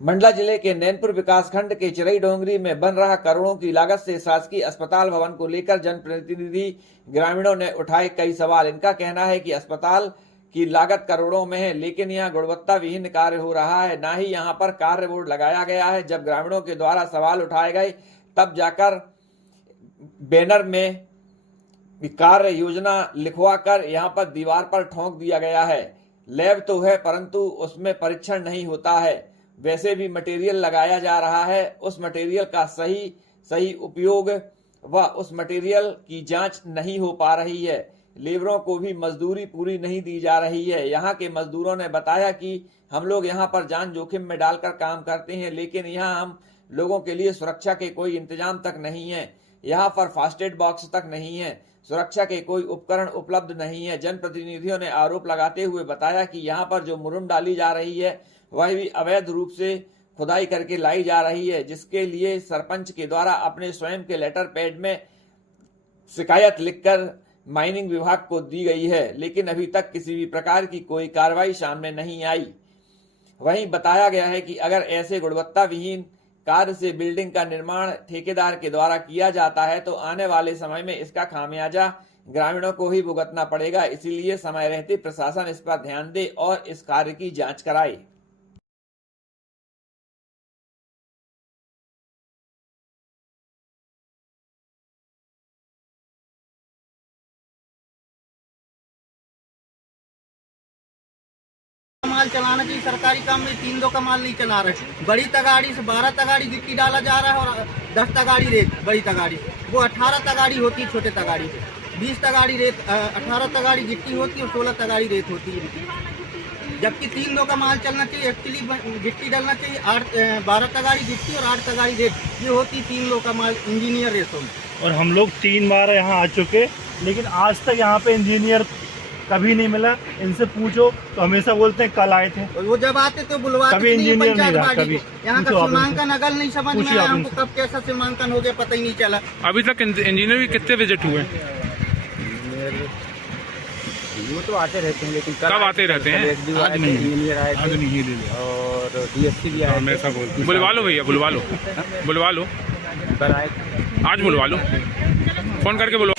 मंडला जिले के नैनपुर विकासखंड के चिरई डोंगरी में बन रहा करोड़ों की लागत से शासकीय अस्पताल भवन को लेकर जनप्रतिनिधि ग्रामीणों ने उठाए कई सवाल। इनका कहना है कि अस्पताल की लागत करोड़ों में है, लेकिन यहाँ गुणवत्ता विहीन कार्य हो रहा है, ना ही यहाँ पर कार्य बोर्ड लगाया गया है। जब ग्रामीणों के द्वारा सवाल उठाए गए तब जाकर बैनर में कार्य योजना लिखवा कर यहाँ पर दीवार पर ठोक दिया गया है। लैब तो है परंतु उसमें परीक्षण नहीं होता है। वैसे भी मटेरियल लगाया जा रहा है, उस मटेरियल का सही उपयोग व उस मटेरियल की जांच नहीं हो पा रही है। लेबरों को भी मजदूरी पूरी नहीं दी जा रही है। यहाँ के मजदूरों ने बताया कि हम लोग यहाँ पर जान जोखिम में डालकर काम करते हैं, लेकिन यहाँ हम लोगों के लिए सुरक्षा के कोई इंतजाम तक नहीं है। यहाँ पर फास्ट एड बॉक्स तक नहीं है, सुरक्षा के कोई उपकरण उपलब्ध नहीं है। जनप्रतिनिधियों ने आरोप लगाते हुए बताया कि यहाँ पर जो मुरम डाली जा रही है वह भी अवैध रूप से खुदाई करके लाई जा रही है, जिसके लिए सरपंच के द्वारा अपने स्वयं के लेटर पैड में शिकायत लिखकर माइनिंग विभाग को दी गई है, लेकिन अभी तक किसी भी प्रकार की कोई कार्रवाई सामने नहीं आई। वहीं बताया गया है कि अगर ऐसे गुणवत्ता विहीन कार्य से बिल्डिंग का निर्माण ठेकेदार के द्वारा किया जाता है तो आने वाले समय में इसका खामियाजा ग्रामीणों को ही भुगतना पड़ेगा। इसीलिए समय रहते प्रशासन इस पर ध्यान दे और इस कार्य की जांच कराए। माल चलाना चाहिए। सरकारी काम में 3-2 का माल नहीं चला रहे। बड़ी तगाड़ी से 12 तगाड़ी गिट्टी डाला जा रहा है और 10 तगाड़ी रेत बड़ी तगाड़ी, वो 18 तगाड़ी होती है छोटे तगाड़ी से। 20 तगाड़ी रेत 18 तगाड़ी गिट्टी होती है और 16 तगाड़ी रेत होती है। जबकि 3-2 का माल चलना चाहिए। एक्चुअली गिट्टी डालना चाहिए 12 तगाड़ी गिट्टी और 8 तगाड़ी रेत, ये होती 3-2 का माल इंजीनियर रेतों में। और हम लोग 3 बार यहाँ आ चुके, लेकिन आज तक यहाँ पे इंजीनियर कभी नहीं मिला। इनसे पूछो तो हमेशा बोलते हैं कल आए थे। वो जब आते तो बुलवाते कभी इंजीनियर नहीं रहा। कभी यहाँ का सीमांकन अगल नहीं समझ में आया हमको, कब कैसा सीमांकन हो गया पता ही नहीं चला। अभी तक इंजीनियर भी कितने विजिट हुए? वो तो आते रहते हैं, लेकिन कब आते रहते हैं? आज नहीं, इंजीनियर आए थे और डीएसपी भी आए थे। बुलवा लो भैया, बुलवा लो, बुलवा लो, कल आए, आज बुलवा लो, फोन करके बुलवा।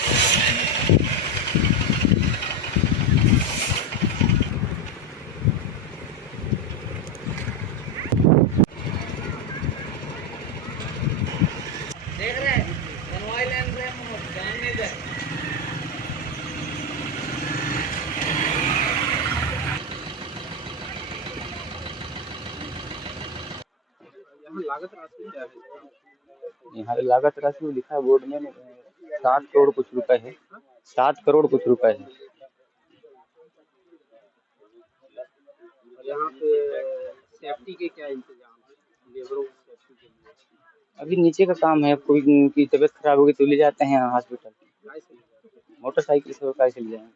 यहाँ लागत राशि में लिखा है बोर्ड में 7 करोड़ कुछ रुपए है। 7 करोड़ कुछ रुपए है। यहाँ पे सेफ्टी के क्या इंतजाम है लेबरों की सेफ्टी के लिए? अभी नीचे का काम है, कोई की तबीयत खराब होगी तो ले जाते हैं हॉस्पिटल। मोटरसाइकिल से होकर चले जाएंगे।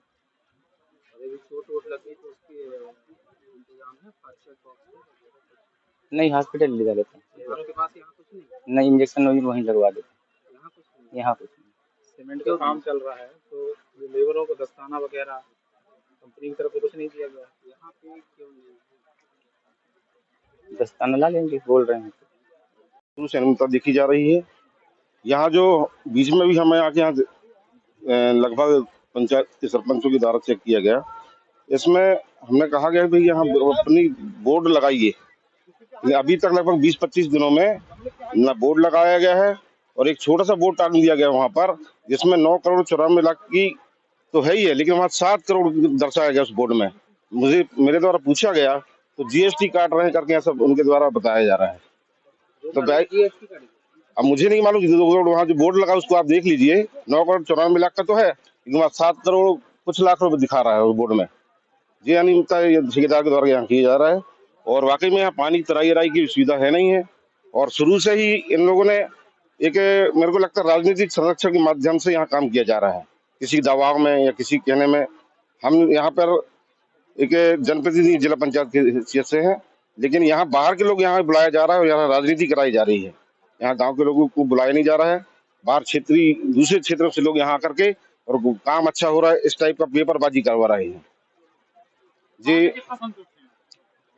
अगर चोट वोट लगी तो उसके इंतजाम है फर्स्ट एड बॉक्स? नहीं, हॉस्पिटल ले जा लेते हैं। लेबरों के पास यहाँ कुछ नहीं? नहीं, इंजेक्शन वहीं लगवा देते हैं। यहाँ कुछ नहीं? यहाँ कुछ नहीं। सीमेंट का काम चल रहा है तो ये लेबरों को दस्ताना वगैरह कंपनी की तरफ से कुछ नहीं दिया गया, यहाँ पे क्यों नहीं? दस्ताना ला लेंगे बोल रहे हैं। शुरू से अनुमति देखी जा रही है। यहाँ जो बीच में भी हमें आके यहाँ लगभग पंचायत के सरपंचों के द्वारा चेक किया गया, इसमें हमने कहा गया भाई यहाँ अपनी बोर्ड लगाइए। अभी तक लगभग 20-25 दिनों में न बोर्ड लगाया गया है और एक छोटा सा बोर्ड टांग दिया गया वहाँ पर, जिसमें 9 करोड़ 94 लाख की तो है ही है, लेकिन वहाँ 7 करोड़ दर्शाया गया उस बोर्ड में। मेरे द्वारा पूछा गया तो जीएसटी काट रहे हैं करके ऐसा उनके द्वारा बताया जा रहा है। तो अब मुझे नहीं मालूम, वहाँ जो बोर्ड लगा उसको आप देख लीजिए, 9 करोड़ 94 लाख का तो है, लेकिन वहाँ 7 करोड़ कुछ लाख रुपए दिखा रहा है उस बोर्ड में। ये अनियमितता ठेकेदार के द्वारा यहाँ किया जा रहा है और वाकई में यहाँ पानी की तराई की सुविधा है नहीं है। और शुरू से ही इन लोगों ने एक, मेरे को लगता है राजनीतिक संरक्षण के माध्यम से यहाँ काम किया जा रहा है, किसी दबाव में या किसी कहने में। हम यहाँ पर एक जनप्रतिनिधि जिला पंचायत के हैसियत से हैं, लेकिन यहाँ बाहर के लोग यहाँ बुलाया जा रहा है और यहाँ राजनीति कराई जा रही है। यहाँ गांव के लोगों को बुलाया नहीं जा रहा है, बाहर क्षेत्रीय दूसरे क्षेत्रों से लोग यहाँ आकर के और काम अच्छा हो रहा है इस टाइप का पेपरबाजी करवा रहे हैं जी।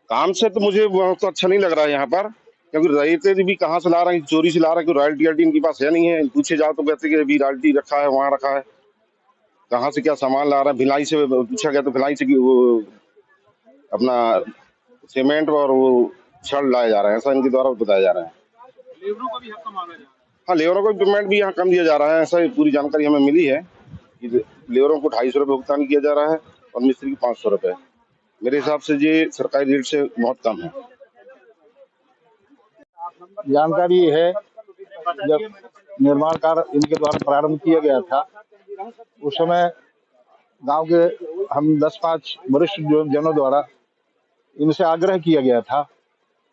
काम से तो मुझे तो अच्छा नहीं लग रहा है यहाँ पर, क्योंकि रईते भी कहाँ से ला रहे हैं, चोरी से ला रहे हैं, कोई रॉयल्टी इनके पास है नहीं है। पूछे जाओ तो कहते कि अभी रॉयल्टी रखा है, वहाँ रखा है, कहाँ से क्या सामान ला रहा है। भिलाई से पूछा गया तो भिलाई से वो अपना सीमेंट और वो छड़ लाए जा रहे हैं, ऐसा इनके द्वारा बताया जा रहा है। लेबरों का भी हक मांगा जा रहा है। हाँ, लेबरों को पेमेंट भी यहाँ कम दिया जा रहा है, ऐसा पूरी जानकारी हमें मिली है कि लेबरों को 250 रुपये भुगतान किया जा रहा है और मिस्त्री को 500 रुपये। मेरे हिसाब से ये सरकारी रेट से बहुत कम है। जानकारी है, जब निर्माण कार्य इनके द्वारा प्रारंभ किया गया था उस समय गांव के हम 10-5 वरिष्ठ जनों द्वारा इनसे आग्रह किया गया था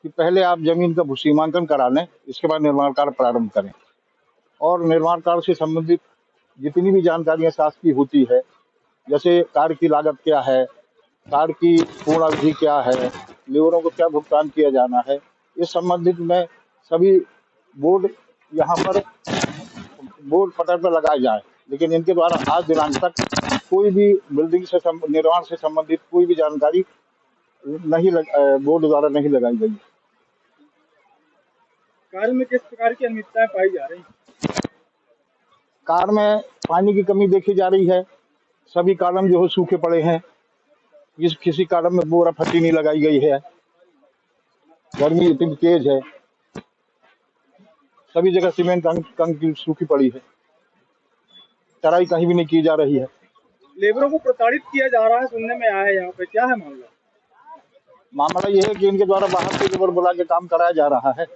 कि पहले आप जमीन का भूसीमांकन करा लें, इसके बाद निर्माण कार्य प्रारंभ करें। और निर्माण कार्य से संबंधित जितनी भी जानकारियां शासकीय होती है, जैसे कार्य की लागत क्या है, कार्य की पूर्ण अवधि क्या है, लेबरों को क्या भुगतान किया जाना है, इस संबंधित में सभी बोर्ड यहाँ पर बोर्ड पटल पर लगाए जाए। लेकिन इनके द्वारा आज दिनांक तक कोई भी बिल्डिंग से निर्माण से संबंधित कोई भी जानकारी नहीं बोर्ड द्वारा नहीं लगाई गई। कार्य में किस प्रकार की अनियमितताएं पाई जा रही हैं? कार्य में पानी की कमी देखी जा रही है, सभी कॉलम जो है सूखे पड़े हैं, किसी कॉलम में बोरा फट्टी नहीं लगाई गई है, गर्मी इतनी तेज है, सभी जगह सीमेंट कंक्रीट सूखी पड़ी है, चराई कहीं भी नहीं की जा रही है। लेबरों को प्रताड़ित किया जा रहा है, सुनने में आया है। यहाँ पे क्या है मामला? मामला यह है कि इनके द्वारा बाहर से लेबर बुला के काम कराया जा रहा है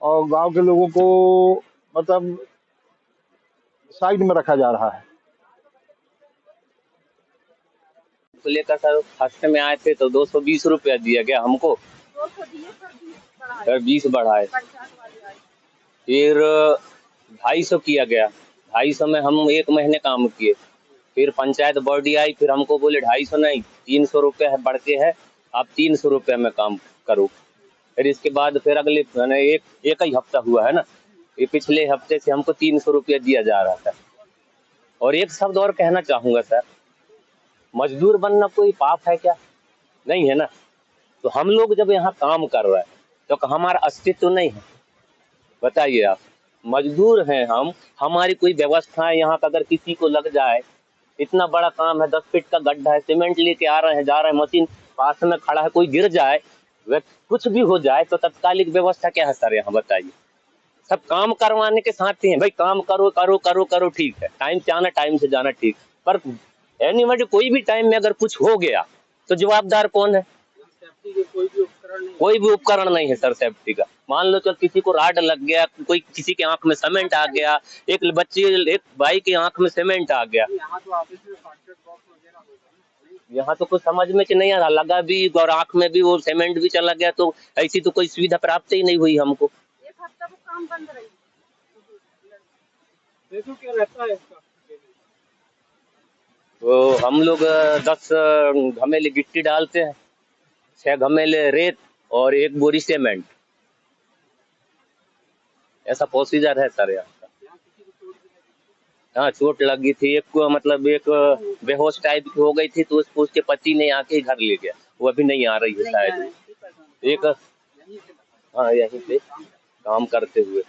और गांव के लोगों को मतलब साइड में रखा जा रहा है। तो लेकर सर फर्स्ट में आए थे तो 220 रुपया दिया गया हमको, फिर 20 बढ़ाए, फिर 250 किया गया। 250 में हम 1 महीने काम किए, फिर पंचायत बॉडी आई, फिर हमको बोले 250 नहीं 300 रुपये है, बढ़ के है, आप 300 रुपये में काम करो। फिर इसके बाद फिर अगले एक ही हफ्ता हुआ है ना, ये पिछले हफ्ते से हमको 300 रुपया दिया जा रहा था। और एक शब्द और कहना चाहूँगा सर, मजदूर बनना कोई पाप है क्या? नहीं है ना। तो हम लोग जब यहाँ काम कर रहे हैं तो हमारा अस्तित्व नहीं है? बताइए आप, मजदूर हैं हम, हमारी कोई व्यवस्था है यहाँ का? अगर किसी को लग जाए, इतना बड़ा काम है, 10 फीट का गड्ढा है, सीमेंट लेके आ रहे हैं, जा रहे हैं, मशीन पास में खड़ा है, कोई गिर जाए, वह कुछ भी हो जाए तो तत्कालिक व्यवस्था क्या है सर यहाँ? बताइए। सब काम करवाने के साथ ही हैं, भाई काम करो करो करो करो, ठीक है, टाइम से आना, टाइम से जाना, ठीक, पर एनीबॉडी कोई भी टाइम में अगर कुछ हो गया तो जवाबदार कौन है? कोई भी उपकरण नहीं है सर सेफ्टी का। मान लो चल किसी को राड लग गया, कोई किसी के आंख में सीमेंट आ गया, एक भाई की आंख में सीमेंट आ गया, यहाँ तो कुछ समझ में नहीं आ रहा, लगा भी और आंख में भी वो सीमेंट भी चला गया, तो ऐसी तो कोई सुविधा प्राप्त ही नहीं हुई हमको। 1 हफ्ता वो काम बंद रही। देखो क्या रहता है इसका। तो हम लोग 10 घमेले गिट्टी डालते हैं, 6 घमेले रेत और 1 बोरी सीमेंट, ऐसा प्रोसीजर है सर यहाँ का। हाँ, चोट लगी थी, एक को मतलब एक बेहोश टाइप की हो गई थी, तो उसके पति ने आके घर ले गया, वो अभी नहीं आ रही है शायद। एक हाँ, यहीं पे काम करते हुए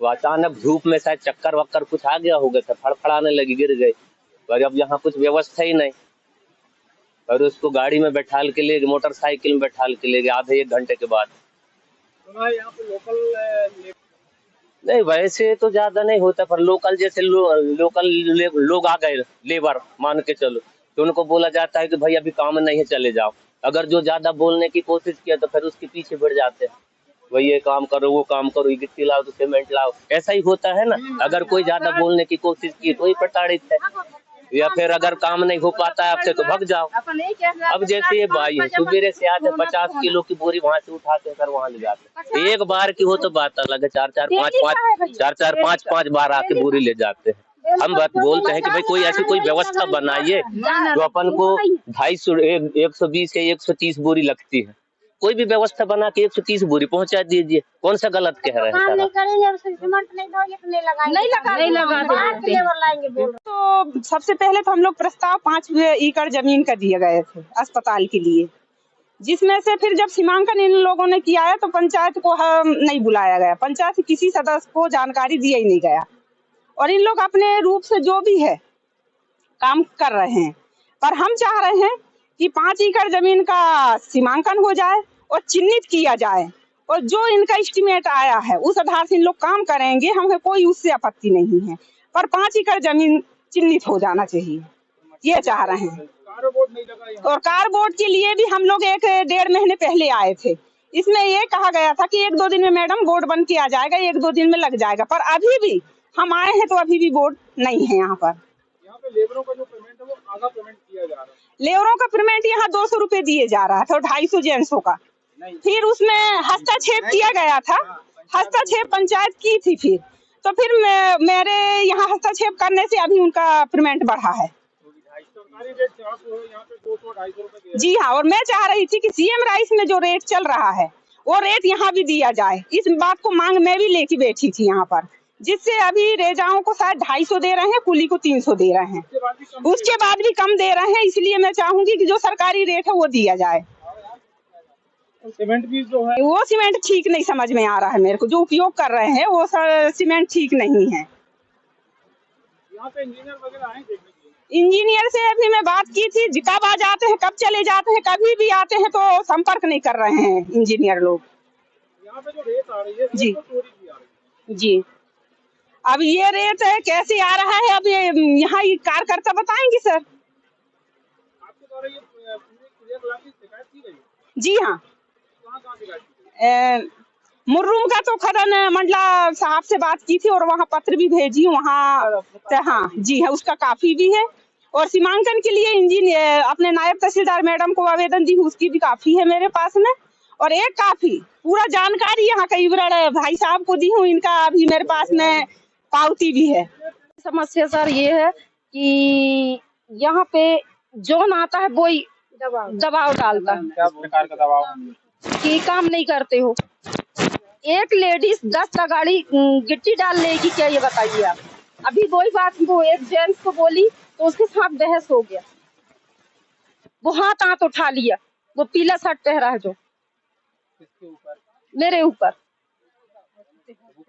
वो अचानक धूप में शायद चक्कर वक्कर कुछ आ गया होगा, था फड़फड़ाने लगी, गिर गई। पर अब यहाँ कुछ व्यवस्था ही नहीं, और उसको गाड़ी में बैठाल के ले, मोटरसाइकिल में बैठाल के ले गए आधे 1 घंटे के बाद। यहाँ पे लोकल नहीं वैसे तो ज्यादा नहीं होता, पर लोकल जैसे लोकल लोग आ गए लेबर मान के चलो, तो उनको बोला जाता है कि भाई अभी काम नहीं है, चले जाओ। अगर जो ज्यादा बोलने की कोशिश किया तो फिर उसके पीछे बढ़ जाते हैं, भाई ये काम करो, वो काम करो, ये गिट्टी लाओ तो सीमेंट लाओ, ऐसा ही होता है ना। अगर कोई ज्यादा बोलने की कोशिश की तो ही प्रताड़ित है, या फिर अगर काम नहीं हो पाता है आपसे तो भाग जाओ। अब जैसे ये भाई है, सुबेरे से आते 50 किलो की बोरी वहाँ से उठाते कर वहाँ ले जाते, एक बार की हो तो बात अलग है, 4-4 5-5 बार आके बोरी ले जाते हैं। हम बात बोलते हैं कि भाई कोई ऐसी कोई व्यवस्था बनाइए तो अपन को 250 120 या 130 बोरी लगती है, कोई भी व्यवस्था बना के 130 बोरी पहुंचा दीजिए। कौन सा गलत कह रहे हैं? तो सबसे पहले तो हम लोग प्रस्ताव 5 एकड़ जमीन का दिए गए थे अस्पताल के लिए, जिसमें से फिर जब सीमांकन इन लोगों ने किया है तो पंचायत को नहीं बुलाया गया, पंचायत किसी सदस्य को जानकारी दिया ही नहीं गया। और इन लोग अपने रूप से जो भी है काम कर रहे हैं, पर हम चाह रहे हैं कि 5 एकड़ जमीन का सीमांकन हो जाए और चिन्हित किया जाए, और जो इनका एस्टीमेट आया है उस आधार से इन लोग काम करेंगे, हमें कोई उससे आपत्ति नहीं है, पर 5 एकड़ जमीन चिन्हित हो जाना चाहिए, ये चाह रहे हैं। और कार बोर्ड के लिए भी हम लोग 1-1.5 महीने पहले आए थे, इसमें ये कहा गया था कि 1-2 दिन में मैडम बोर्ड बन के आ जाएगा, 1-2 दिन में लग जाएगा, पर अभी भी हम आए हैं तो अभी भी बोर्ड नहीं है यहाँ पर। यहाँ पे लेबरों का जो पेमेंट है वो आधा पेमेंट किया जा रहा है। लेबरों का पेमेंट यहाँ 200 रुपए दिए जा रहा था और 250 जेंट्सों का, फिर उसमें हस्तक्षेप किया गया था, हस्तक्षेप पंचायत की थी, फिर मेरे यहाँ हस्तक्षेप करने से अभी उनका पेमेंट बढ़ा है। सरकारी रेट 400 है, यहाँ पे 200-250 रुपए। जी हाँ, और मैं चाह रही थी कि सीएम राइस में जो रेट चल रहा है वो रेट यहाँ भी दिया जाए, इस बात को मांग मैं भी लेके बैठी थी यहाँ पर, जिससे अभी रेजाओं को शायद 250 दे रहे हैं, कुली को 300 दे रहे हैं, उसके बाद भी कम दे रहे हैं, इसलिए मैं चाहूंगी कि जो सरकारी रेट है वो दिया जाए। सीमेंट भी जो है वो सीमेंट ठीक नहीं समझ में आ रहा है मेरे को, जो उपयोग कर रहे हैं वो सीमेंट ठीक नहीं है। यहाँ पे इंजीनियर वगैरह आए देखने के लिए? इंजीनियर से अभी मैं बात की थी, कब आ जाते हैं, कब चले जाते हैं, कभी भी आते हैं तो संपर्क नहीं कर रहे हैं इंजीनियर लोग। यहाँ पे जो रेत आ रही है जी तो चोरी की आ रही है। जी, अब ये रेट है कैसे आ रहा है, अब यहाँ ये कार्यकर्ता बताएंगे सर। आपके द्वारा ये पूरे क्रियाकलाप की शिकायत की गई? जी हाँ, कहाँ शिकायत की? मुर्रूम का तो खरन मंडला साहब से बात की थी और वहाँ पत्र भी भेजी, वहाँ हाँ जी हाँ, उसका काफी भी है, और सीमांकन के लिए इंजीनियर अपने नायब तहसीलदार मैडम को आवेदन दी, उसकी भी काफी है मेरे पास में, और एक काफी पूरा जानकारी यहाँ का विवरण भाई साहब को दी हूँ, इनका अभी मेरे पास में पावती भी है। समस्या सर ये है कि यहाँ पे जोन आता है वो ही दबाव डालता है। क्या प्रकार का दबाव? कि काम नहीं करते हो, एक लेडीज 10 तगाड़ी गिट्टी डाल लेगी क्या, ये बताइए आप। अभी वही बात वो एक जेंट्स को बोली तो उसके साथ बहस हो गया, वो हाथ उठा लिया, वो पीला शर्ट पहना है जो। किसके ऊपर? मेरे ऊपर।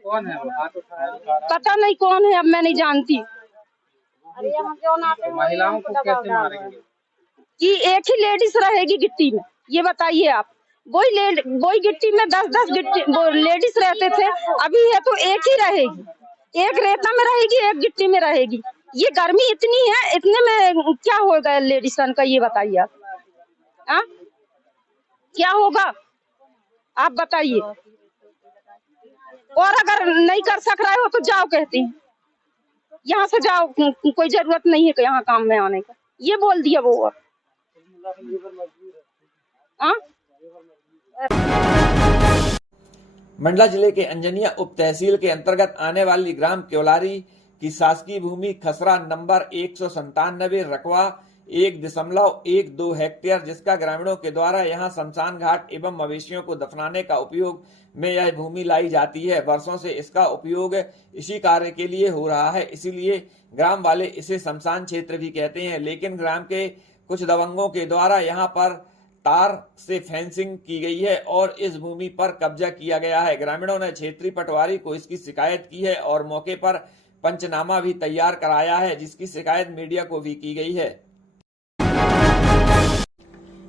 कौन है वो हाथ उठाया? पता नहीं कौन है, अब मैं नहीं जानती। महिलाओं को कैसे मारेंगे? कि एक ही लेडीज रहेगी गिट्टी में, ये बताइए आप। वही गिट्टी में 10-10 गिट्टी लेडीज रहते थे, अभी है तो एक ही रहेगी, एक रेता में रहेगी, एक गिट्टी में रहेगी। ये गर्मी इतनी है, इतने में क्या होगा लेडीसन का, ये बताइए आप। क्या होगा आप बताइए। और अगर नहीं कर सक रहे हो तो जाओ, कहती हैं यहाँ से जाओ, कोई जरूरत नहीं है कि यहाँ काम में आने का, ये बोल दिया वो। और मंडला जिले के अंजनिया उप तहसील के अंतर्गत आने वाली ग्राम क्योलारी की शासकीय भूमि खसरा नंबर 197 रकबा 1.12 हेक्टेयर, जिसका ग्रामीणों के द्वारा यहां शमशान घाट एवं मवेशियों को दफनाने का उपयोग में यह भूमि लाई जाती है। वर्षों से इसका उपयोग इसी कार्य के लिए हो रहा है, इसीलिए ग्राम वाले इसे शमशान क्षेत्र भी कहते हैं। लेकिन ग्राम के कुछ दबंगों के द्वारा यहाँ पर तार से फेंसिंग की गई है और इस भूमि पर कब्जा किया गया है। ग्रामीणों ने क्षेत्रीय पटवारी को इसकी शिकायत की है और मौके पर पंचनामा भी तैयार कराया है, जिसकी शिकायत मीडिया को भी की गई है।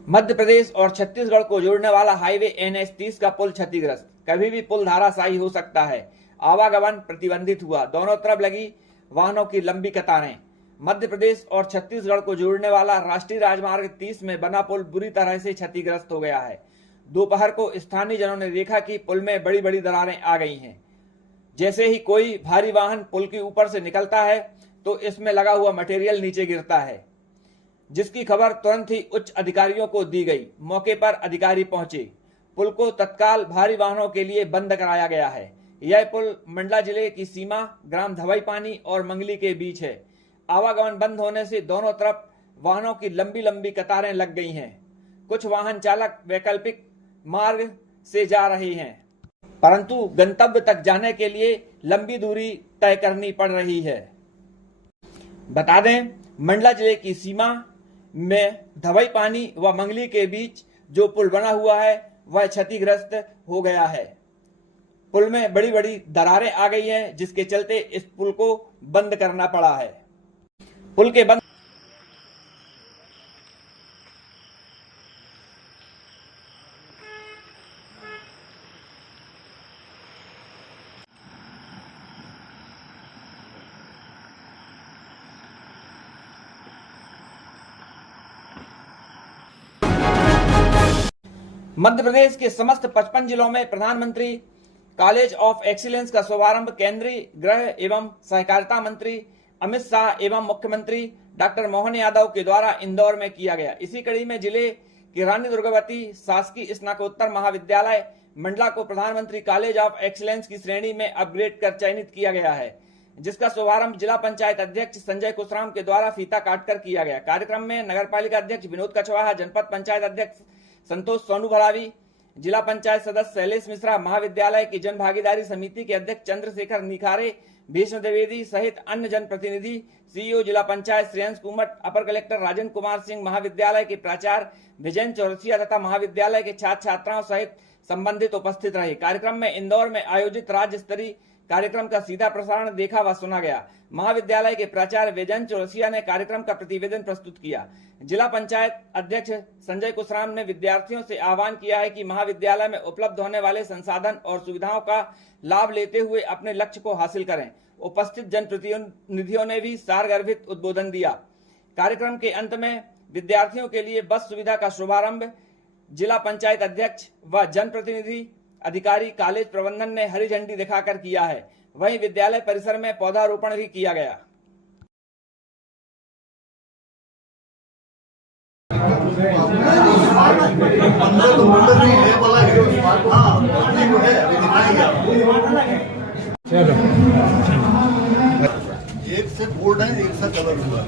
मध्य प्रदेश और छत्तीसगढ़ को जोड़ने वाला हाईवे NH30 का पुल क्षतिग्रस्त, कभी भी पुल धराशायी हो सकता है। आवागमन प्रतिबंधित हुआ, दोनों तरफ लगी वाहनों की लंबी कतारें। मध्य प्रदेश और छत्तीसगढ़ को जोड़ने वाला राष्ट्रीय राजमार्ग 30 में बना पुल बुरी तरह से क्षतिग्रस्त हो गया है। दोपहर को स्थानीय जनों ने देखा कि पुल में बड़ी बड़ी दरारें आ गई हैं। जैसे ही कोई भारी वाहन पुल के ऊपर से निकलता है तो इसमें लगा हुआ मटेरियल नीचे गिरता है, जिसकी खबर तुरंत ही उच्च अधिकारियों को दी गई। मौके पर अधिकारी पहुंचे, पुल को तत्काल भारी वाहनों के लिए बंद कराया गया है। यह पुल मंडला जिले की सीमा ग्राम धवई पानी और मंगली के बीच है। आवागमन बंद होने से दोनों तरफ वाहनों की लंबी लंबी कतारें लग गई हैं। कुछ वाहन चालक वैकल्पिक मार्ग से जा रहे हैं, परंतु गंतव्य तक जाने के लिए लंबी दूरी तय करनी पड़ रही है। बता दें, मंडला जिले की सीमा में धवई पानी व मंगली के बीच जो पुल बना हुआ है वह क्षतिग्रस्त हो गया है। पुल में बड़ी बड़ी दरारें आ गई हैं, जिसके चलते इस पुल को बंद करना पड़ा है। पुल के बंद मध्य प्रदेश के समस्त 55 जिलों में प्रधानमंत्री कॉलेज ऑफ एक्सीलेंस का शुभारंभ केंद्रीय गृह एवं सहकारिता मंत्री अमित शाह एवं मुख्यमंत्री डॉक्टर मोहन यादव के द्वारा इंदौर में किया गया। इसी कड़ी में जिले की रानी दुर्गावती शासकीय स्नातकोत्तर महाविद्यालय मंडला को प्रधानमंत्री कॉलेज ऑफ एक्सीलेंस की श्रेणी में अपग्रेड कर चयनित किया गया है, जिसका शुभारंभ जिला पंचायत अध्यक्ष संजय कुशराम के द्वारा फीता काटकर किया गया। कार्यक्रम में नगर पालिका अध्यक्ष विनोद कछवाहा, जनपद पंचायत अध्यक्ष संतोष सोनू भरावी, जिला पंचायत सदस्य शैलेश मिश्रा, महाविद्यालय की जन भागीदारी समिति के अध्यक्ष चंद्रशेखर निखारे, भीष्म द्विवेदी सहित अन्य जनप्रतिनिधि, सीईओ जिला पंचायत श्रेयांश कुमट, अपर कलेक्टर राजेंद्र कुमार सिंह, महाविद्यालय के प्राचार्य विजय चौरसिया तथा महाविद्यालय के छात्र छात्राओं सहित संबंधित उपस्थित रहे। कार्यक्रम में इंदौर में आयोजित राज्य स्तरीय कार्यक्रम का सीधा प्रसारण देखा व सुना गया। महाविद्यालय के प्राचार्य विजय चौरसिया ने कार्यक्रम का प्रतिवेदन प्रस्तुत किया। जिला पंचायत अध्यक्ष संजय कुशराम ने विद्यार्थियों से आह्वान किया है कि महाविद्यालय में उपलब्ध होने वाले संसाधन और सुविधाओं का लाभ लेते हुए अपने लक्ष्य को हासिल करें। उपस्थित जनप्रतिनिधियों ने भी सारगर्भित उद्बोधन दिया। कार्यक्रम के अंत में विद्यार्थियों के लिए बस सुविधा का शुभारंभ जिला पंचायत अध्यक्ष व जनप्रतिनिधि अधिकारी कॉलेज प्रबंधन ने हरी झंडी दिखाकर किया है। वहीं विद्यालय परिसर में पौधारोपण भी किया गया। एक से बोर्ड है, एक से कलर हुआ।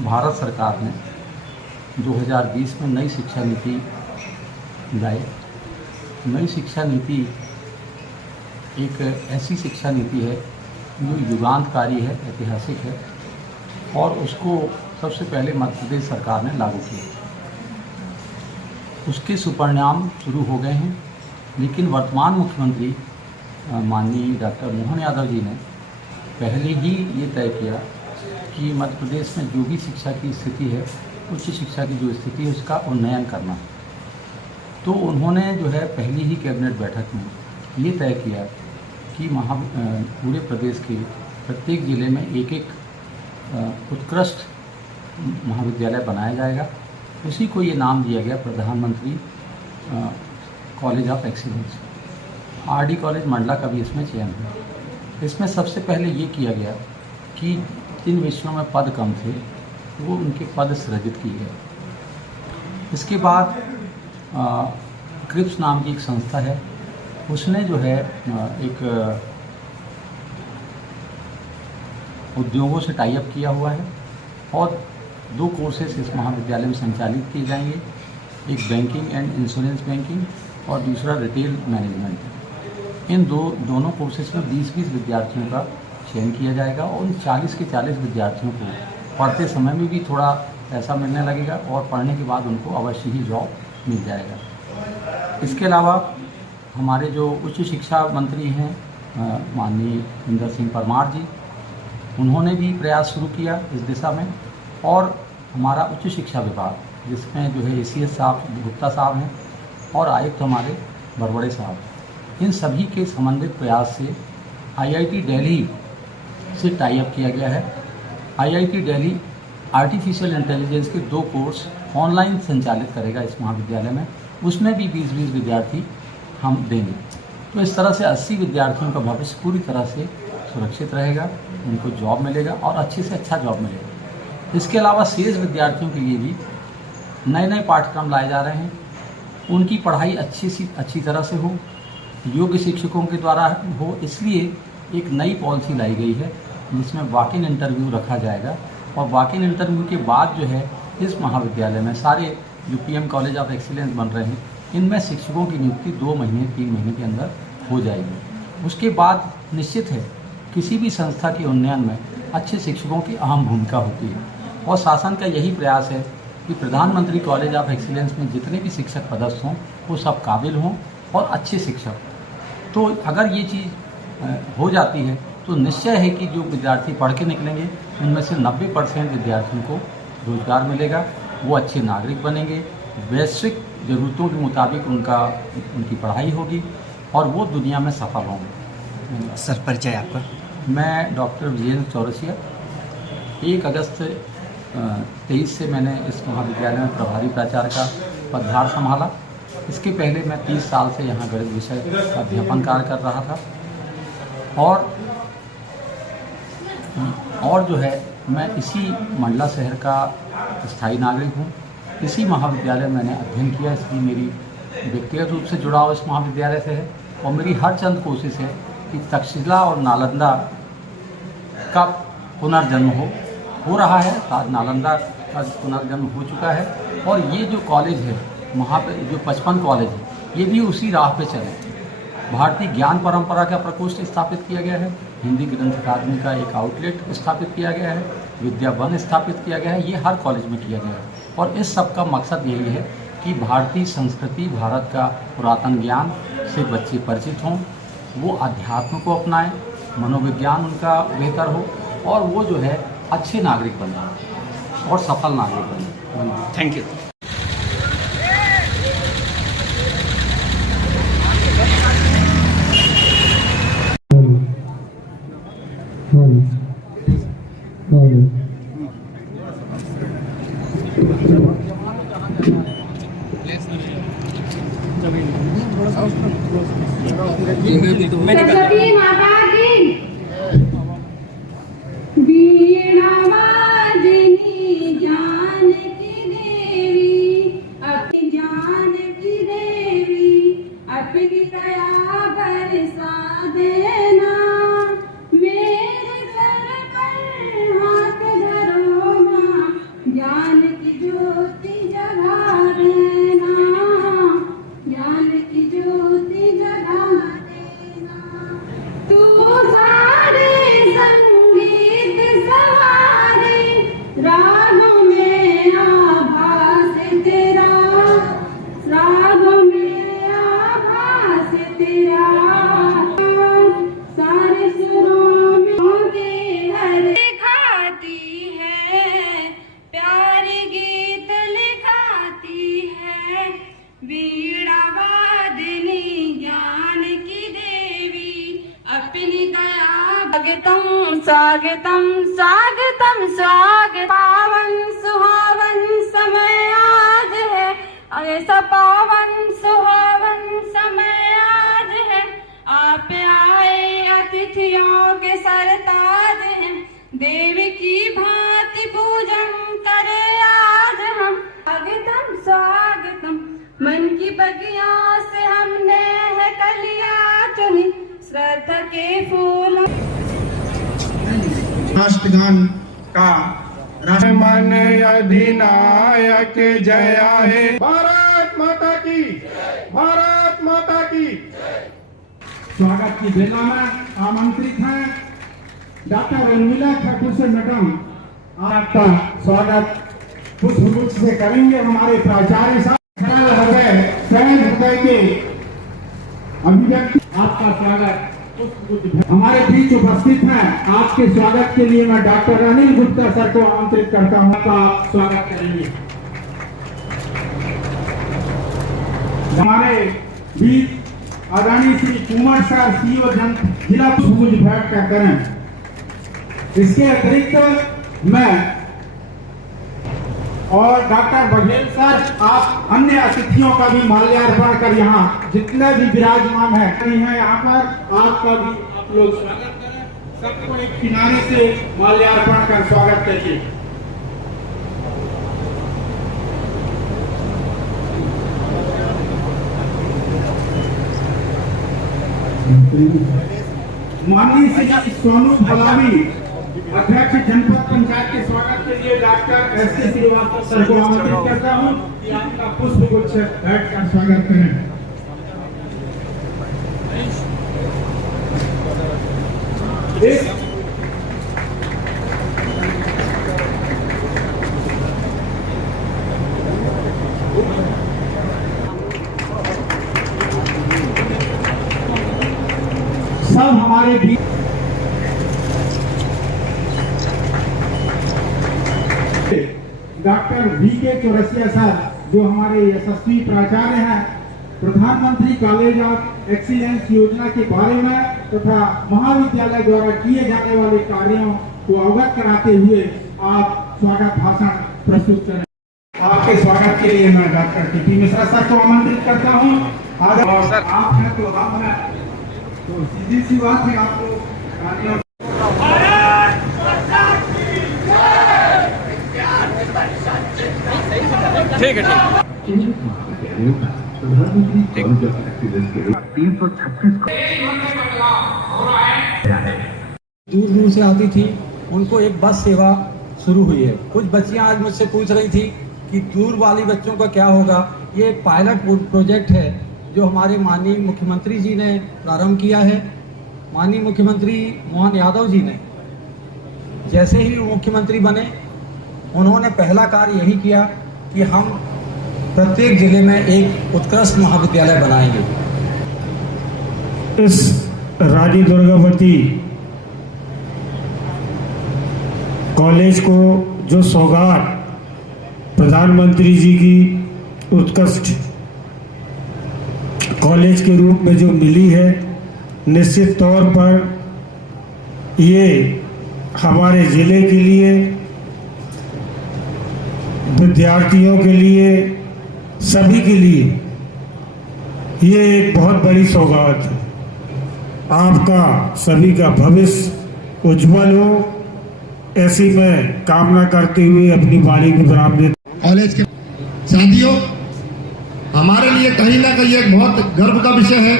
भारत सरकार ने 2020 में नई शिक्षा नीति लाई। नई शिक्षा नीति एक ऐसी शिक्षा नीति है जो युगांतकारी है, ऐतिहासिक है और उसको सबसे पहले मध्य प्रदेश सरकार ने लागू किया। उसके सुपरिणाम शुरू हो गए हैं, लेकिन वर्तमान मुख्यमंत्री माननीय डॉक्टर मोहन यादव जी ने पहले ही ये तय किया कि मध्य प्रदेश में जो भी शिक्षा की स्थिति है, उच्च शिक्षा की जो स्थिति है, उसका उन्नयन करना। तो उन्होंने जो है पहली ही कैबिनेट बैठक में ये तय किया कि पूरे प्रदेश के प्रत्येक ज़िले में एक एक उत्कृष्ट महाविद्यालय बनाया जाएगा। उसी को ये नाम दिया गया प्रधानमंत्री college of excellence. RD college Mandla का भी इसमें चयन हुआ। इसमें सबसे पहले ये किया गया कि जिन विषयों में पद कम थे वो उनके पद सृजित किए गए। इसके बाद क्रिप्स नाम की एक संस्था है, उसने जो है एक उद्योगों से टाई अप किया हुआ है और 2 कोर्सेस इस महाविद्यालय में संचालित किए जाएंगे। एक बैंकिंग एंड इंश्योरेंस बैंकिंग और दूसरा रिटेल मैनेजमेंट। इन दोनों कोर्सेस में 20-20 विद्यार्थियों का चयन किया जाएगा और उन 40 के 40 विद्यार्थियों को पढ़ते समय में भी थोड़ा पैसा मिलने लगेगा और पढ़ने के बाद उनको अवश्य ही जॉब मिल जाएगा। इसके अलावा हमारे जो उच्च शिक्षा मंत्री हैं माननीय इंदर सिंह परमार जी, उन्होंने भी प्रयास शुरू किया इस दिशा में और हमारा उच्च शिक्षा विभाग जिसमें जो है ACS साहब गुप्ता साहब हैं और आयुक्त हमारे बरबड़े साहब, इन सभी के समन्वित प्रयास से IIT दिल्ली से टाई अप किया गया है। IIT दिल्ली आर्टिफिशियल इंटेलिजेंस के 2 कोर्स ऑनलाइन संचालित करेगा इस महाविद्यालय में, उसमें भी 20-20 विद्यार्थी हम देंगे। तो इस तरह से 80 विद्यार्थियों का भविष्य पूरी तरह से सुरक्षित रहेगा, उनको जॉब मिलेगा और अच्छे से अच्छा जॉब मिलेगा। इसके अलावा शेष विद्यार्थियों के लिए भी नए पाठ्यक्रम लाए जा रहे हैं। उनकी पढ़ाई अच्छी तरह से हो, योग्य शिक्षकों के द्वारा हो, इसलिए एक नई पॉलिसी लाई गई है जिसमें वॉक इन इंटरव्यू रखा जाएगा और वॉक इन इंटरव्यू के बाद जो है इस महाविद्यालय में सारे जो पीएम कॉलेज ऑफ एक्सीलेंस बन रहे हैं इनमें शिक्षकों की नियुक्ति 2 महीने 3 महीने के अंदर हो जाएगी। उसके बाद निश्चित है किसी भी संस्था के उन्नयन में अच्छे शिक्षकों की अहम भूमिका होती है और शासन का यही प्रयास है कि प्रधानमंत्री कॉलेज ऑफ एक्सीलेंस में जितने भी शिक्षक पदस्थ हों वो सब काबिल हों और अच्छे शिक्षक। तो अगर ये चीज़ हो जाती है तो निश्चय है कि जो विद्यार्थी पढ़ के निकलेंगे उनमें से 90% विद्यार्थियों को रोजगार मिलेगा, वो अच्छे नागरिक बनेंगे, वैश्विक ज़रूरतों के मुताबिक उनकी पढ़ाई होगी और वो दुनिया में सफल होंगे। सर परिचय आपका? मैं डॉक्टर विजेंद्र चौरसिया। 1 अगस्त 23 से मैंने इस महाविद्यालय में प्रभारी प्राचार्य का पदभार संभाला। इसके पहले मैं 30 साल से यहाँ गणित विषय का अध्यापन कार्य कर रहा था और जो है मैं इसी मंडला शहर का स्थायी नागरिक हूँ। इसी महाविद्यालय में मैंने अध्ययन किया, इसलिए मेरी व्यक्तिगत रूप से जुड़ाव इस महाविद्यालय से है और मेरी हर चंद कोशिश है कि तक्षशिला और नालंदा का पुनर्जन्म हो रहा है। आज नालंदा का पुनर्जन्म हो चुका है और ये जो कॉलेज है वहाँ पे जो 55 कॉलेज है ये भी उसी राह पे चले। भारतीय ज्ञान परंपरा का प्रकोष्ठ स्थापित किया गया है, हिंदी ग्रंथ अकादमी का एक आउटलेट स्थापित किया गया है, विद्या वन स्थापित किया गया है, ये हर कॉलेज में किया गया है और इस सब का मकसद यही है कि भारतीय संस्कृति, भारत का पुरातन ज्ञान से बच्चे परिचित हों, वो अध्यात्म को अपनाएं, मनोविज्ञान उनका बेहतर हो और वो जो है अच्छे नागरिक बने और सफल नागरिक बने। Thank you. सरस्वती माता की वीणा वादिनी जानकी देवी अपनी जानकी देवी अपनी दया बरसा देना मेरे सर पर हाथ धरो मां जानकी ज्योति जगा देना जानकी ज्योति जगा तू सारे संगीत सवारे रागों में आभास तेरा रागों में आभास तेरा सारे सुरों में के हर लिखाती है प्यारे गीत लिखाती है वीणा वादिनी ज्ञान की देवी अपनी दया स्वागतम स्वागतम स्वागतम स्वागत पावन सुहावन समय आज है ऐसा पावन सुहावन समय आज है आप आए अतिथियों के सरताज हैं देवी की भांति पूजन करे आज हम स्वागतम स्वागतम मन की बगिया से हमने है कलियां चुनी श्रद्धा के फूल राष्ट्रगान का मन अधिनायक जया है भारत माता की भारत माता की। स्वागत की बेला में आमंत्रित हैं डॉक्टर उर्मिला ठाकुर से मैडम, आपका स्वागत पुष्पगुच्छ से करेंगे हमारे प्राचार्य साहब। हृदय के अभिव्यक्ति आपका स्वागत हमारे बीच उपस्थित हैं। आपके स्वागत के लिए मैं डॉक्टर अनिल गुप्ता सर को आमंत्रित करता हूं, आपका स्वागत करेंगे। हमारे बीच आदरणीय श्री कुमार सर सीओ जिला भूज भेंट का करें। इसके अतिरिक्त मैं और डॉक्टर बघेल सर आप अन्य अतिथियों का भी माल्यार्पण कर यहाँ जितने भी विराजमान है यहाँ पर आपका भी आप लोग स्वागत करें। सबको एक किनारे से माल्यार्पण कर स्वागत करिए। माननीय श्री सोनू भलावी अध्यक्ष जनपद पंचायत के स्वागत के लिए डॉक्टर एस.के. श्रीवास्तव सर को आमंत्रित करता हूं कि आपका पुष्प गुच्छ भेंट कर स्वागत करें। सब हमारे बीच डॉक्टर V.K. चौरसिया सर जो हमारे यशस्वी प्राचार्य हैं, प्रधानमंत्री कॉलेज ऑफ एक्सीलेंस योजना के बारे में तथा महाविद्यालय द्वारा किए जाने वाले कार्यों को अवगत कराते हुए आप स्वागत भाषण प्रस्तुत करें। आपके स्वागत के लिए मैं डॉक्टर टी.पी. मिश्रा सर को आमंत्रित करता हूँ। अगर आप हैं तो हम हैं, तो सीधी सी बात है आपको ठीक है दूर दूर से आती थी, उनको एक बस सेवा शुरू हुई है। कुछ बच्चियां आज मुझसे पूछ रही थी कि दूर वाली बच्चों का क्या होगा। ये एक पायलट प्रोजेक्ट है जो हमारे माननीय मुख्यमंत्री जी ने प्रारंभ किया है। माननीय मुख्यमंत्री मोहन यादव जी ने जैसे ही मुख्यमंत्री बने, उन्होंने पहला कार्य यही किया कि हम प्रत्येक जिले में एक उत्कृष्ट महाविद्यालय बनाएंगे। इस रानी दुर्गावती कॉलेज को जो सौगात प्रधानमंत्री जी की उत्कृष्ट कॉलेज के रूप में जो मिली है, निश्चित तौर पर ये हमारे जिले के लिए, विद्यार्थियों के लिए, सभी के लिए ये एक बहुत बड़ी सौगात है। आपका सभी का भविष्य उज्जवल हो, ऐसी मैं कामना करते हुए अपनी वाणी को विराम देता हूं। कॉलेज के साथियों, हमारे लिए कहीं ना कहीं एक बहुत गर्व का विषय है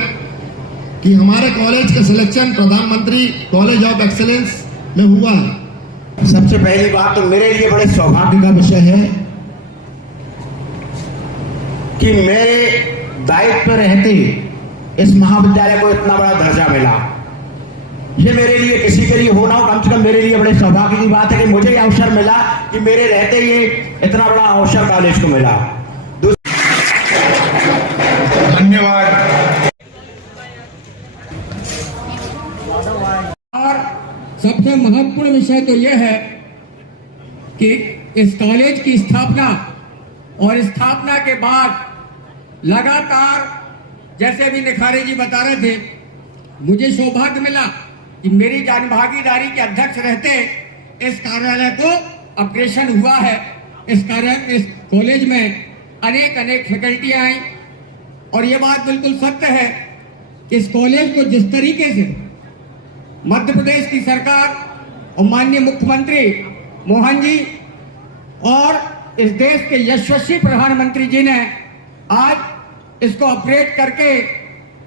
कि हमारे कॉलेज का सिलेक्शन प्रधानमंत्री कॉलेज ऑफ एक्सीलेंस में हुआ है। सबसे पहली बात तो मेरे लिए बड़े सौभाग्य का विषय है कि मेरे दायित्व रहते इस महाविद्यालय को इतना बड़ा दर्जा मिला। ये मेरे लिए, किसी के लिए होना हो, कम से कम मेरे लिए बड़े सौभाग्य की बात है कि मुझे ये अवसर मिला कि मेरे रहते ये इतना बड़ा अवसर कॉलेज को मिला। धन्यवाद। और सबसे महत्वपूर्ण विषय तो यह है कि इस कॉलेज की स्थापना और स्थापना के बाद लगातार, जैसे अभी निखारे जी बता रहे थे, मुझे सौभाग्य मिला कि मेरी जनभागीदारी के अध्यक्ष रहते इस कार्यालय को अपग्रेशन हुआ है। इस कॉलेज में अनेक फैकल्टियां आई और ये बात बिल्कुल सत्य है कि इस कॉलेज को जिस तरीके से मध्य प्रदेश की सरकार और माननीय मुख्यमंत्री मोहन जी और इस देश के यशस्वी प्रधानमंत्री जी ने आज इसको अपग्रेड करके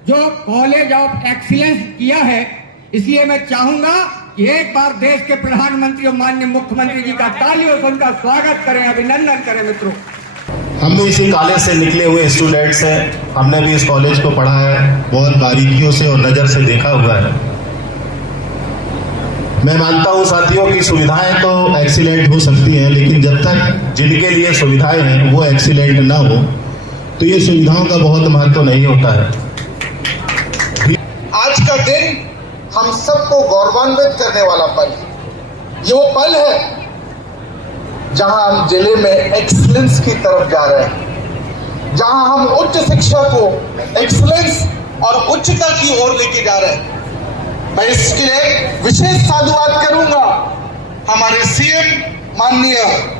जो कॉलेज ऑफ एक्सीलेंस किया है, इसलिए मैं चाहूंगा कि एक बार देश के प्रधानमंत्री और माननीय मुख्यमंत्री जी का तालियों से उनका स्वागत करें, अभिनंदन करें। मित्रों, हम भी इसी कॉलेज से निकले हुए स्टूडेंट्स हैं। हमने भी इस कॉलेज को पढ़ा है, बहुत बारीकियों से और नजर से देखा हुआ है। मैं मानता हूं साथियों की सुविधाएं तो एक्सीलेंट हो सकती हैं, लेकिन जब तक जिनके लिए सुविधाएं हैं वो एक्सीलेंट ना हो तो ये सुविधाओं का बहुत महत्व नहीं होता है। आज का दिन हम सबको गौरवान्वित करने वाला पल है। ये वो पल है जहां हम जिले में एक्सीलेंस की तरफ जा रहे हैं, जहां हम उच्च शिक्षा को एक्सीलेंस और उच्चता की ओर लेके जा रहे हैं। मैं इसके लिए विशेष साधुवाद करूंगा हमारे सीएम माननीय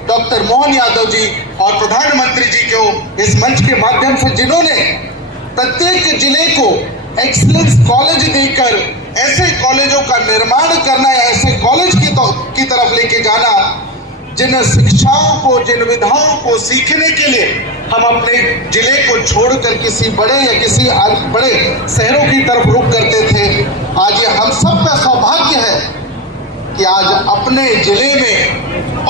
डॉक्टर मोहन यादव जी और प्रधानमंत्री जी को इस मंच के माध्यम से, जिन्होंने प्रत्येक जिले को एक्सीलेंस कॉलेज देकर ऐसे कॉलेजों का निर्माण करना है, ऐसे कॉलेज की तरफ लेके जाना जिन शिक्षाओं को, जिन विधाओं को सीखने के लिए हम अपने जिले को छोड़कर किसी बड़े या किसी बड़े शहरों की तरफ रुख करते थे, आज ये हम सब का सौभाग्य है कि आज अपने जिले में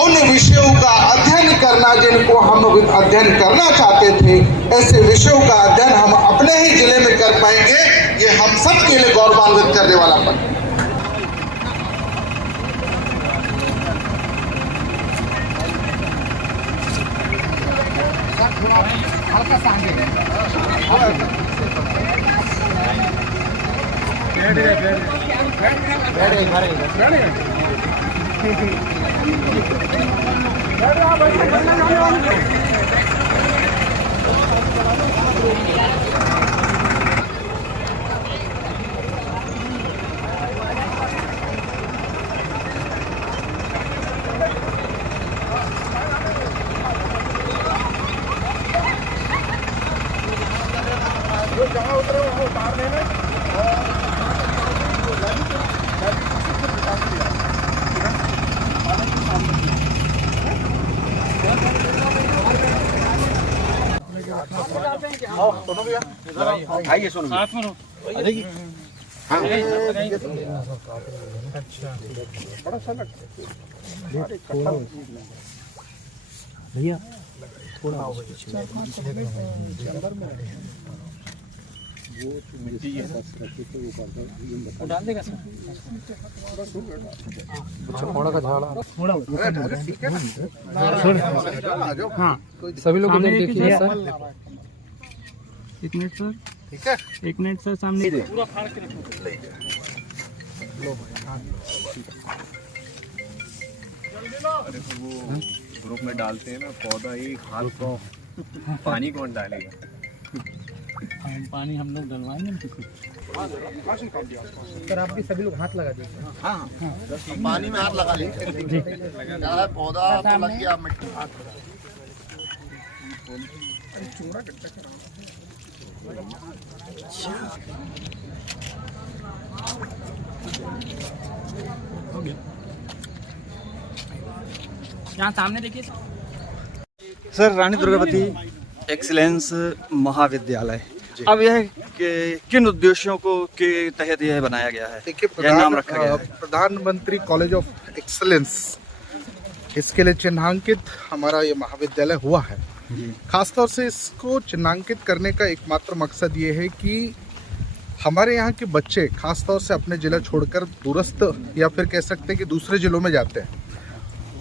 उन विषयों का अध्ययन करना जिनको हम अध्ययन करना चाहते थे, ऐसे विषयों का अध्ययन हम अपने ही जिले में कर पाएंगे। ये हम सब के लिए गौरवान्वित करने वाला पल है। जहाँ उतरे वहाँ उतार देना। आइए सुनो साथ में अच्छा बड़ा सा लगता भैया थोड़ा मिट्टी है वो डाल देगा सर थोड़ा का झाड़ा थोड़ा ठीक है हाँ सभी लोग देखिए सर। एक मिनट सर, ठीक है, एक मिनट सर, सामने पूरा फाड़ के रखो। अरे तो वो ग्रुप में डालते हैं ना पौधा, एक हाथ को पानी कौन डालेगा? पानी हम लोग डलवाएंगे। सर आप भी सभी लोग हाथ लगा दीजिए। हाँ हाँ पानी में हाथ लगा लीजिए। पौधा तो लग गया मिट्टी चूड़ा गड्ढा करा यहाँ सामने देखिए सर। रानी दुर्गावती एक्सीलेंस महाविद्यालय, अब यह किन उद्देश्यों को के तहत यह बनाया गया है? देखिए, यह नाम रखा गया है प्रधानमंत्री कॉलेज ऑफ एक्सीलेंस, इसके लिए चिन्हांकित हमारा ये महाविद्यालय हुआ है। खासतौर से इसको चिन्हांकित करने का एकमात्र मकसद ये है कि हमारे यहाँ के बच्चे खासतौर से अपने जिला छोड़कर दूरस्थ या फिर कह सकते हैं कि दूसरे जिलों में जाते हैं,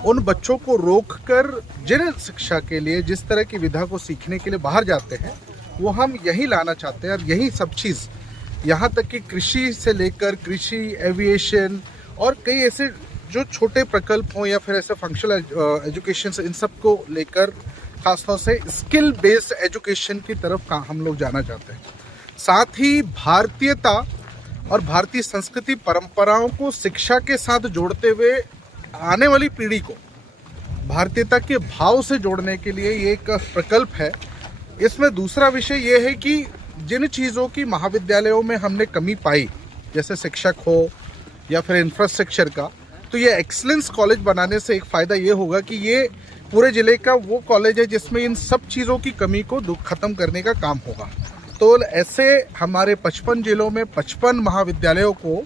उन बच्चों को रोककर जिन शिक्षा के लिए, जिस तरह की विधा को सीखने के लिए बाहर जाते हैं, वो हम यही लाना चाहते हैं। और यही सब चीज़ यहाँ तक कि कृषि से लेकर कृषि, एविएशन और कई ऐसे जो छोटे प्रकल्प हों या फिर ऐसे फंक्शनल एजुकेशन, इन सब को लेकर खासतौर से स्किल बेस्ड एजुकेशन की तरफ हम लोग जाना चाहते हैं। साथ ही भारतीयता और भारतीय संस्कृति परंपराओं को शिक्षा के साथ जोड़ते हुए आने वाली पीढ़ी को भारतीयता के भाव से जोड़ने के लिए ये एक प्रकल्प है। इसमें दूसरा विषय ये है कि जिन चीज़ों की महाविद्यालयों में हमने कमी पाई, जैसे शिक्षक हो या फिर इंफ्रास्ट्रक्चर का, तो ये एक्सीलेंस कॉलेज बनाने से एक फ़ायदा ये होगा कि ये पूरे ज़िले का वो कॉलेज है जिसमें इन सब चीज़ों की कमी को ख़त्म करने का काम होगा। तो ऐसे हमारे 55 जिलों में 55 महाविद्यालयों को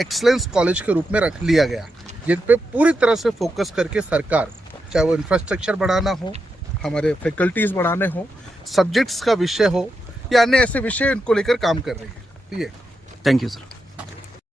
एक्सीलेंस कॉलेज के रूप में रख लिया गया, जिन पे पूरी तरह से फोकस करके सरकार, चाहे वो इंफ्रास्ट्रक्चर बढ़ाना हो, हमारे फैकल्टीज़ बढ़ाने हो, सब्जेक्ट्स का विषय हो या अन्य ऐसे विषय, इनको लेकर काम कर रही है। ये थैंक यू सर।